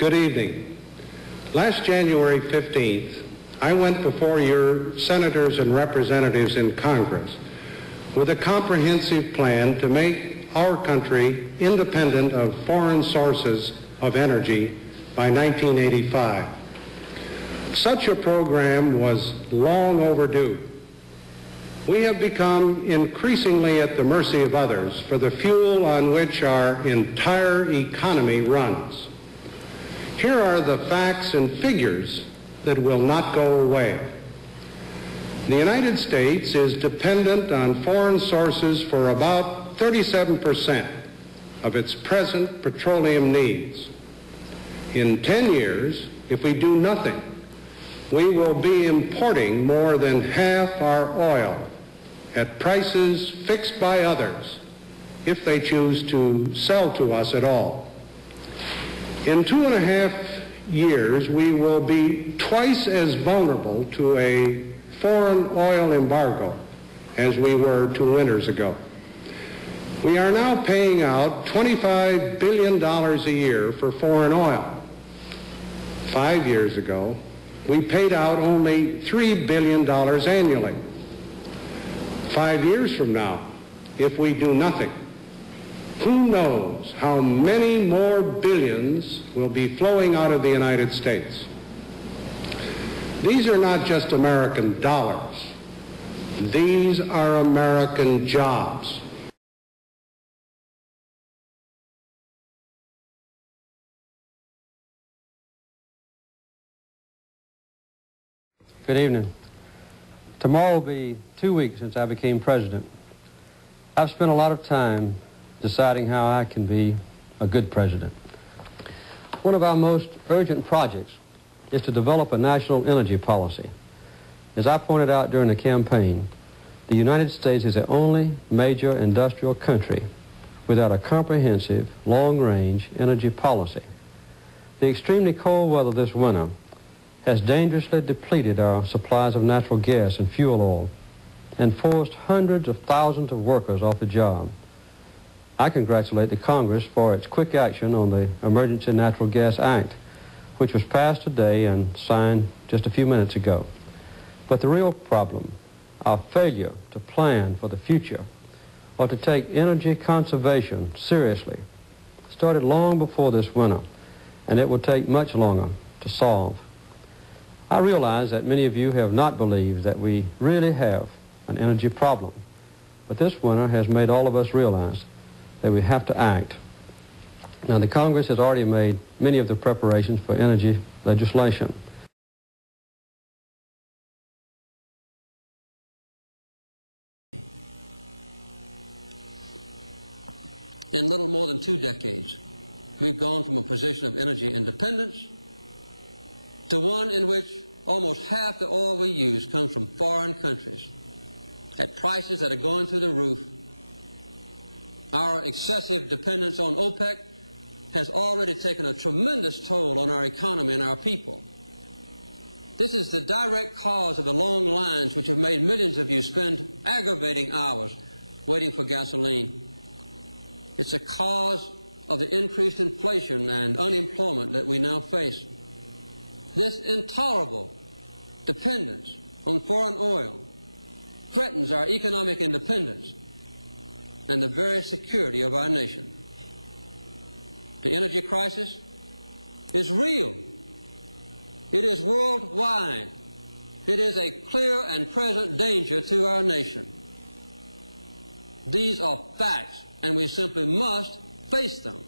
Good evening. Last January 15th, I went before your senators and representatives in Congress with a comprehensive plan to make our country independent of foreign sources of energy by 1985. Such a program was long overdue. We have become increasingly at the mercy of others for the fuel on which our entire economy runs. Here are the facts and figures that will not go away. The United States is dependent on foreign sources for about 37% of its present petroleum needs. In 10 years, if we do nothing, we will be importing more than half our oil at prices fixed by others, if they choose to sell to us at all. In 2.5 years, we will be twice as vulnerable to a foreign oil embargo as we were 2 winters ago. We are now paying out $25 billion a year for foreign oil. 5 years ago, we paid out only $3 billion annually. 5 years from now, if we do nothing, who knows how many more billions will be flowing out of the United States. These are not just American dollars. These are American jobs. Good evening. Tomorrow will be 2 weeks since I became president. I've spent a lot of time deciding how I can be a good president. One of our most urgent projects is to develop a national energy policy. As I pointed out during the campaign, the United States is the only major industrial country without a comprehensive, long-range energy policy. The extremely cold weather this winter has dangerously depleted our supplies of natural gas and fuel oil and forced hundreds of thousands of workers off the job. I congratulate the Congress for its quick action on the Emergency Natural Gas Act, which was passed today and signed just a few minutes ago. But the real problem, our failure to plan for the future or to take energy conservation seriously, started long before this winter, and it will take much longer to solve. I realize that many of you have not believed that we really have an energy problem, but this winter has made all of us realize that we have to act. Now, the Congress has already made many of the preparations for energy legislation. In little more than 2 decades, we've gone from a position of energy independence to one in which almost half the oil we use comes from foreign countries at prices that are going through the roof. Our excessive dependence on OPEC has already taken a tremendous toll on our economy and our people. This is the direct cause of the long lines which have made millions of you spend aggravating hours waiting for gasoline. It's a cause of the increased inflation and unemployment that we now face. This intolerable dependence on foreign oil threatens our economic independence and the very security of our nation. The energy crisis is real. It is worldwide. It is a clear and present danger to our nation. These are facts, and we simply must face them.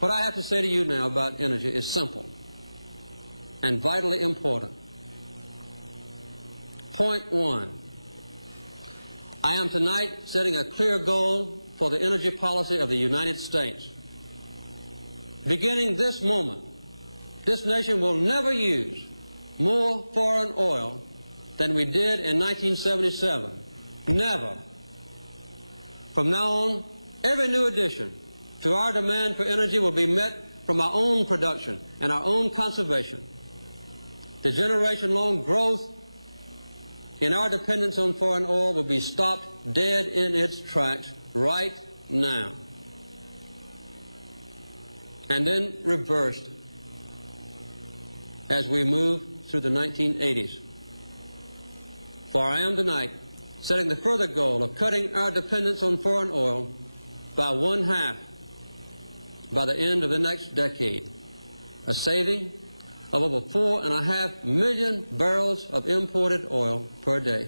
What I have to say to you now about energy is simple and vitally important. Point 1. I am tonight setting a clear goal for the energy policy of the United States. Beginning this moment, this nation will never use more foreign oil than we did in 1977. Never. From now on, every new addition to our demand for energy will be met from our own production and our own conservation. The generation-long growth in our dependence on foreign oil will be stopped dead in its tracks right now. and then reversed as we move through the 1980s. For I am tonight setting the further goal of cutting our dependence on foreign oil by 1/2 by the end of the next decade, a saving of over 4.5 million barrels of imported oil per day.